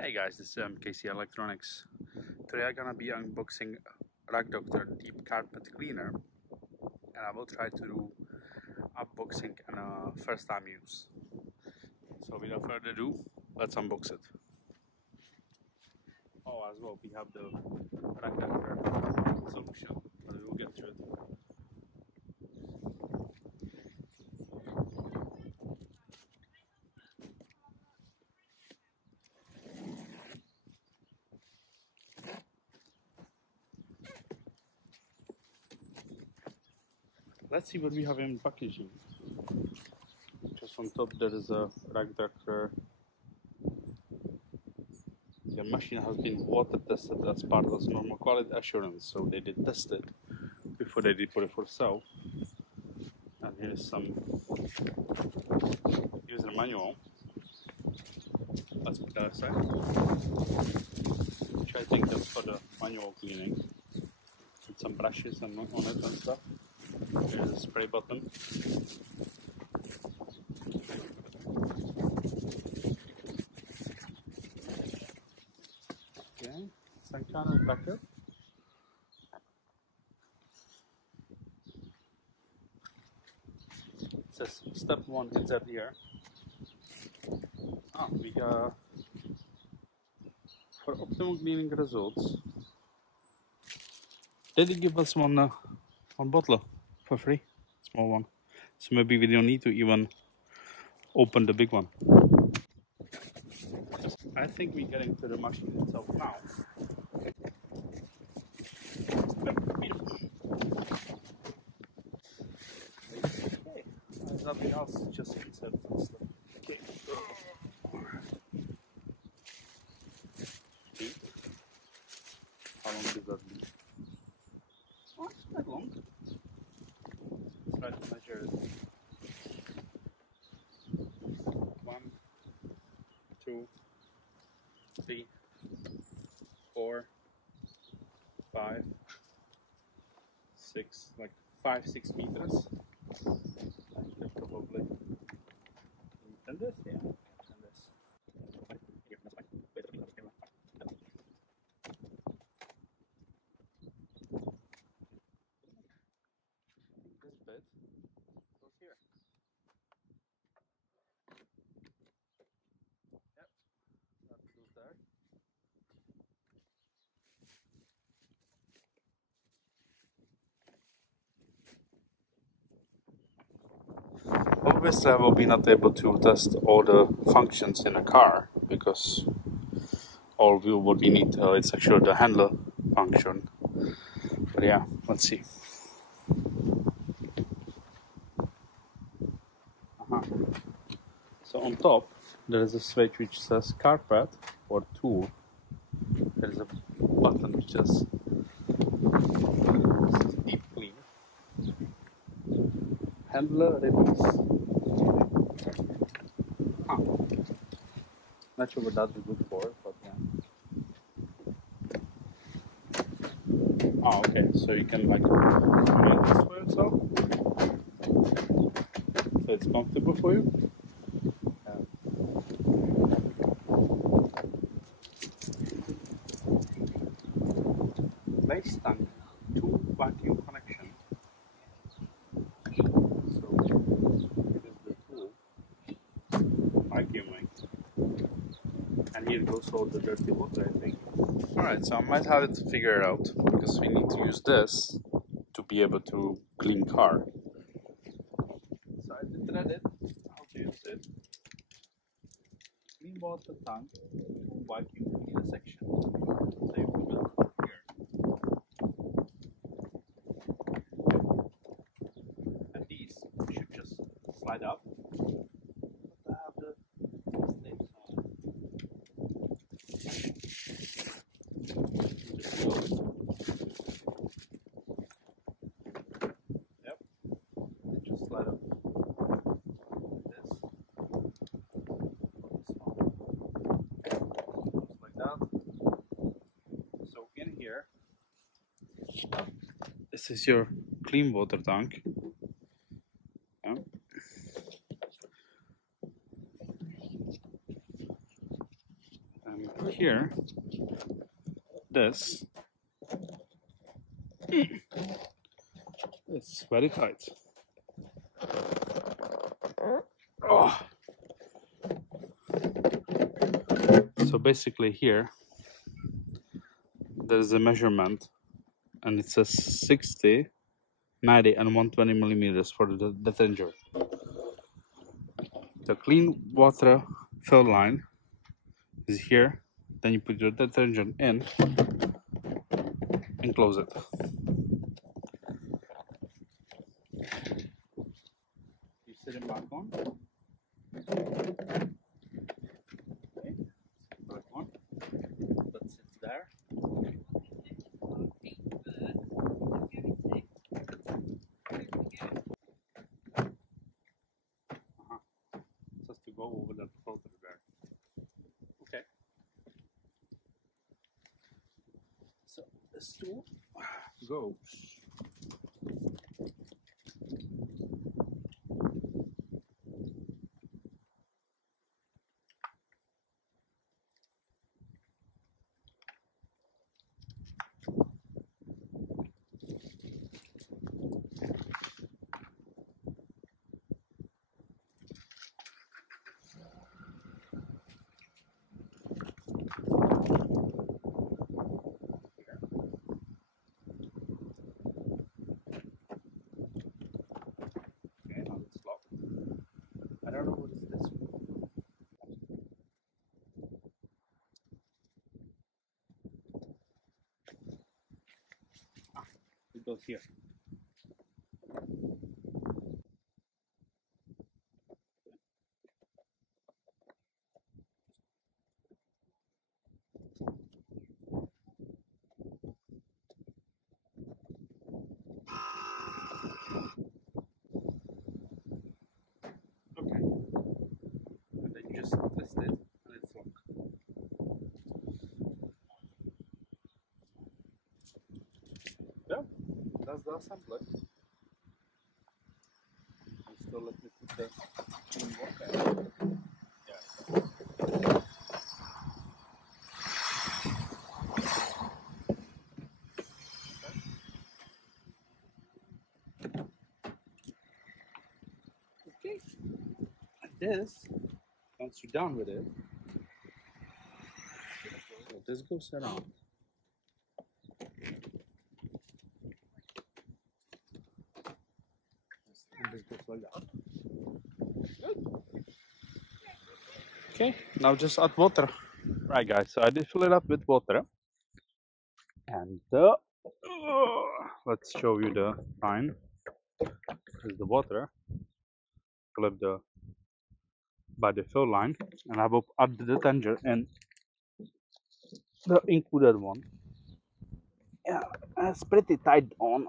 Hey guys, this is KC Electronics. Today I'm gonna be unboxing Rag Doctor Deep Carpet Cleaner, and I will try to do unboxing and first time use. So without further ado, let's unbox it. Oh, as well, we have the Rag Doctor solution, but we will get through it. Let's see what we have in packaging. Just on top there is a Rag Doctor. The machine has been water tested as part of normal quality assurance, so they did test it before they did put it for sale. And here's some user manual. Let's put that aside. Which I think that's for the manual cleaning. With some brushes and on it and stuff. There's a spray button. Okay, some kind of backup. It says step 1, insert here. We got for optimal cleaning results. They did give us one bottle for free, small one. So maybe we don't need to even open the big one. I think we're getting to the machine itself now. Okay, there's nothing else, just insert some stuff. Okay. How long does that be? Oh, it's quite long. Let's try to measure it. 1, 2, 3, 4, 5, 6, like 5-6 meters. I think probably and this, yeah, and this. This bit goes here. Yep, that goes there. Obviously, I will be not able to test all the functions in a car because all what we need is actually the handler function. But yeah, let's see. So on top there is a switch which says carpet or tool. There is a button which says deep clean. Handler release. Not sure what that's good for, but yeah. Okay, so you can like make this for yourself. So it's comfortable for you. Base tank to vacuum connection. So it is the tool vacuuming, and here goes all the dirty water, I think. Alright, so I might have to figure it out because we need to use this to be able to clean car. So I did read it how to use it. Clean water tank to vacuum cleaner section. So you put it here. And these should just slide up. But I have the stakes on. Yep, they just slide up. This. Just like that. So in here, this is your clean water tank. Yeah. And here, this is very tight. Oh. So basically here, there's a measurement, and it says 60, 90, and 120 millimeters for the detergent. The clean water fill line is here. Then you put your detergent in and close it. You set it back on. Okay, back on. That sits there. Just to go over that filter there. Okay. So this tool goes. Okay, now it's locked. I don't know what is this one. It goes here. Okay. And then you just twist it and it's locked. Yeah, that's the assembly. And still let me put the clean water. Yeah. Okay. And this, once you're done with it, this goes around. And this goes like that. Okay, now just add water. Right, guys, so I did fill it up with water. And let's show you the line. Here's the water. Clip the by the fill line, and I will add the detergent and the included one. Yeah, it's pretty tight on.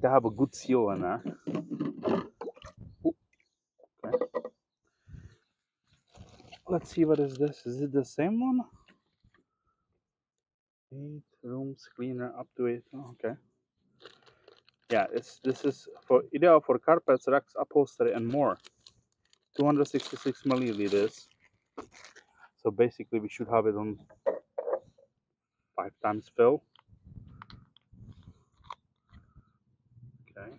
They have a good seal in there. Okay. Let's see, what is this? Is it the same one? 8 rooms cleaner up to 8. Oh, okay. Yeah, this is for ideal for carpets, rugs, upholstery, and more. 266 milliliters. So basically, we should have it on 5 times fill. Okay.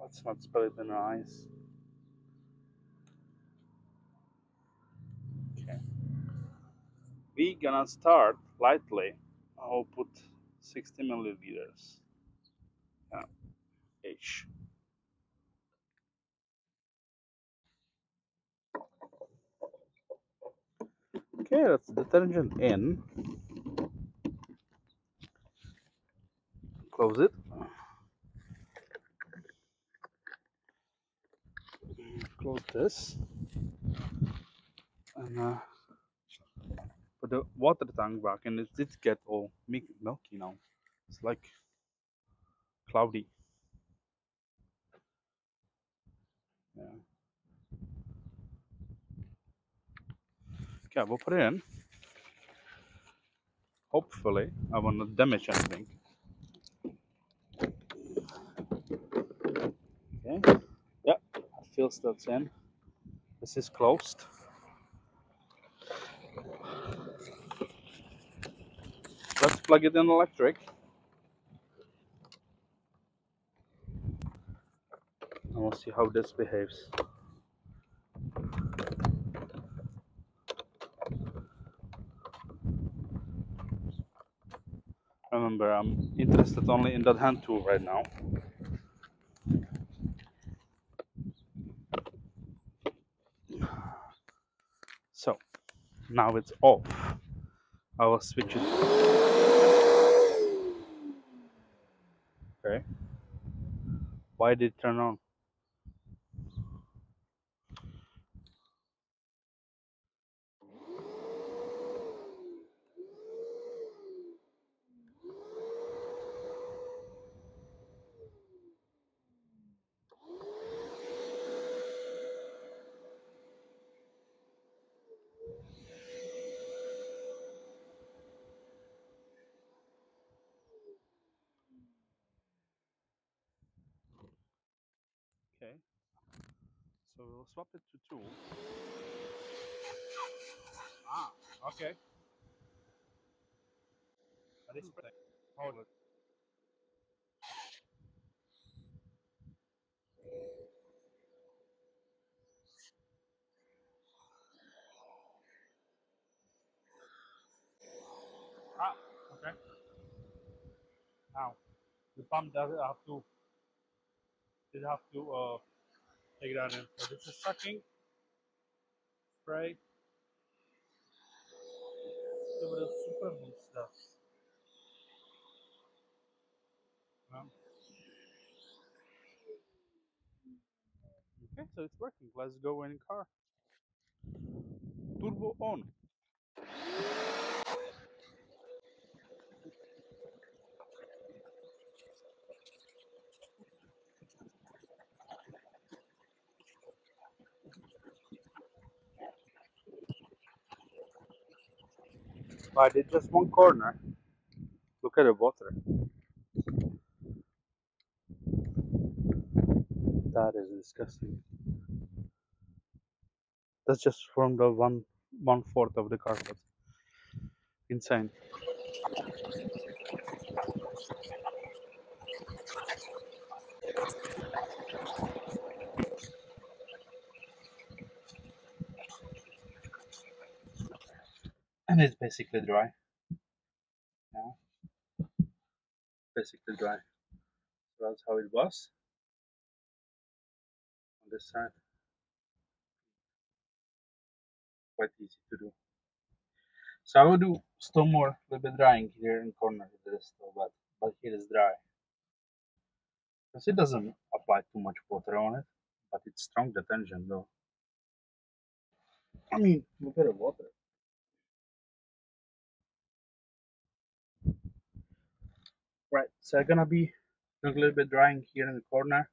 Let's not spill it in our eyes. Okay. We gonna start lightly. I'll put 60 milliliters. Yeah. H. Okay, that's detergent in. Close it. Close this. And put the water tank back, and it did get all milky now. It's like cloudy. Yeah. Okay, we'll put it in. Hopefully, I will not damage anything. else that's in. This is closed. Let's plug it in electric. And we'll see how this behaves. Remember, I'm interested only in that hand tool right now. So, now it's off. I will switch it. Okay. Why did it turn on? Okay. So we'll swap it to 2. Ah, okay. That is perfect. Hold it. Ah, okay. Now, the pump does have to, take that in. So this is sucking, spray, so the super boost stuff. Okay, so it's working. Let's go in car. Turbo on. I did just one corner. Look at the water. That is disgusting. That's just from the one fourth of the carpet. Insane. And it's basically dry. Yeah, basically dry. So that's how it was on this side. Quite easy to do. So I will do still more, a little bit drying here in corner of this still, but here is dry. Because it doesn't apply too much water on it, but it's strong detention though. I mean, look at the water. Right, so I'm gonna be doing a little bit drying here in the corner,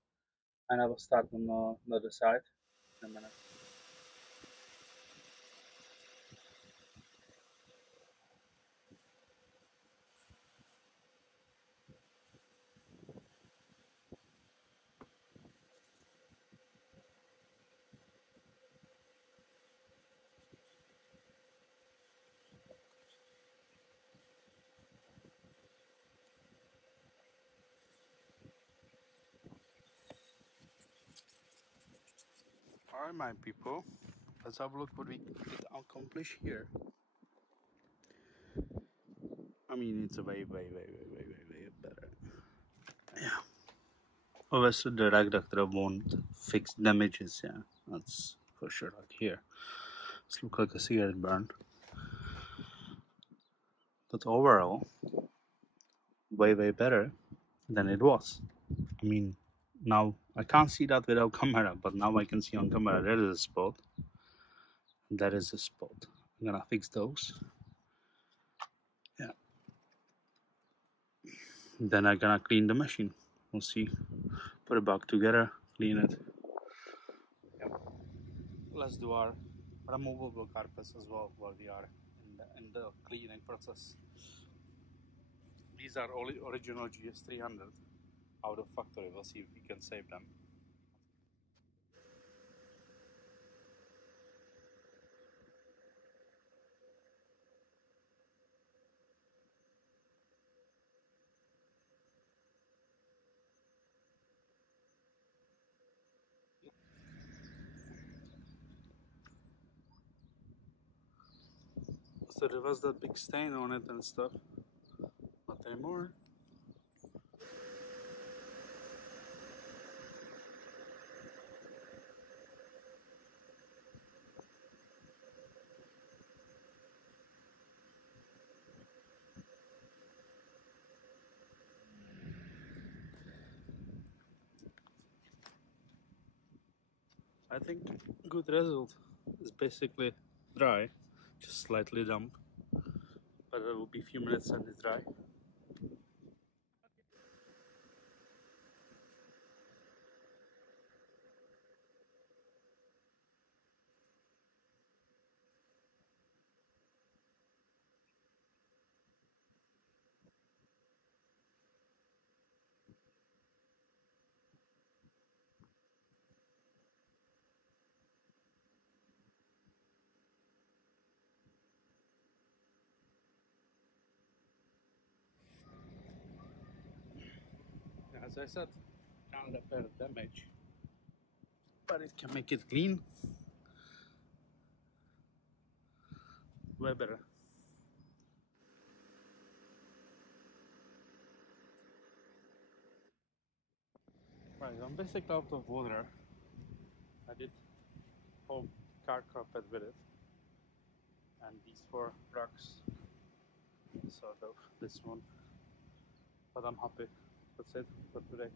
and I will start on the other side in a minute. Alright, my people, let's have a look what we did accomplish here. I mean, it's way better. Yeah. Obviously, the rag doctor won't fix damages, yeah, that's for sure. Like here, this looks like a cigarette burn. But overall, way better than it was. I mean, now I can't see that without camera, but now I can see on camera there is a spot. That is a spot. I'm gonna fix those. Yeah. Then I'm gonna clean the machine. We'll see. Put it back together, clean it. Yeah. Let's do our removable carpets as well while we are in the cleaning process. These are all original GS300 out of factory. We'll see if we can save them. So there was that big stain on it and stuff. Not anymore. I think good result is basically dry, just slightly damp, but it will be a few minutes and it's dry. As I said, can't repair damage, but it can make it clean. Way better. Right, I'm basically out of water. I did home car carpet with it, and these 4 rocks, sort of this one. But I'm happy. That's it for today.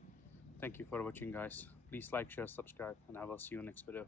Thank you for watching, guys. Please like, share, subscribe, and I will see you next video.